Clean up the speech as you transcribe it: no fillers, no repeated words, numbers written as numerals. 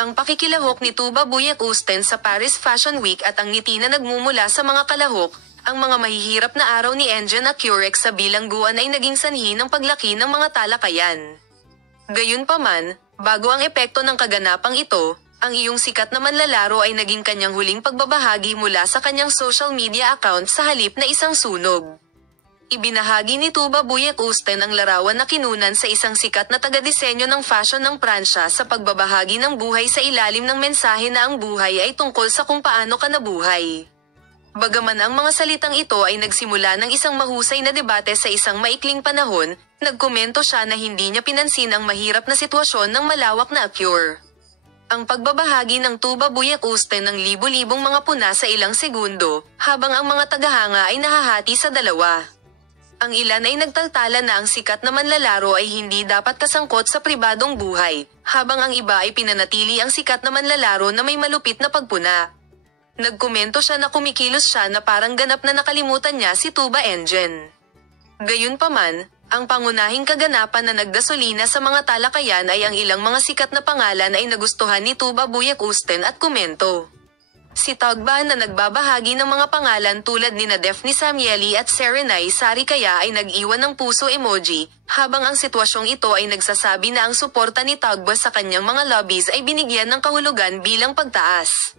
Ang pakikilahok ni Tuba Büyük-Östen sa Paris Fashion Week at ang ngiti na nagmumula sa mga kalahok, ang mga mahihirap na araw ni Engin Akurek sa bilangguan ay naging sanhi ng paglaki ng mga talakayan. Gayunpaman, bago ang epekto ng kaganapang ito, ang iyong sikat na manlalaro ay naging kanyang huling pagbabahagi mula sa kanyang social media account sa halip na isang sunog. Ibinahagi ni Tuba Büyük-Östen ang larawan na kinunan sa isang sikat na taga-disenyo ng fashion ng Pransya sa pagbabahagi ng buhay sa ilalim ng mensahe na ang buhay ay tungkol sa kung paano ka nabuhay. Bagaman ang mga salitang ito ay nagsimula ng isang mahusay na debate sa isang maikling panahon, nagkomento siya na hindi niya pinansin ang mahirap na sitwasyon ng malawak na Akur. Ang pagbabahagi ng Tuba Büyük-Östen ng libo-libong mga puna sa ilang segundo, habang ang mga tagahanga ay nahahati sa dalawa. Ang ilan ay nagtaltala na ang sikat na manlalaro ay hindi dapat kasangkot sa pribadong buhay, habang ang iba ay pinanatili ang sikat na manlalaro na may malupit na pagpuna. Nagkomento siya na kumikilos siya na parang ganap na nakalimutan niya si Tuba Engin. Gayunpaman, ang pangunahing kaganapan na naggasolina sa mga talakayan ay ang ilang mga sikat na pangalan ay nagustuhan ni Tuba Büyük-Östen at komento. Si Tugba na nagbabahagi ng mga pangalan tulad ni Daphne Samieli at Serenay Sarikaya ay nag-iwan ng puso emoji, habang ang sitwasyong ito ay nagsasabi na ang suporta ni Tugba sa kanyang mga lobbies ay binigyan ng kahulugan bilang pagtaas.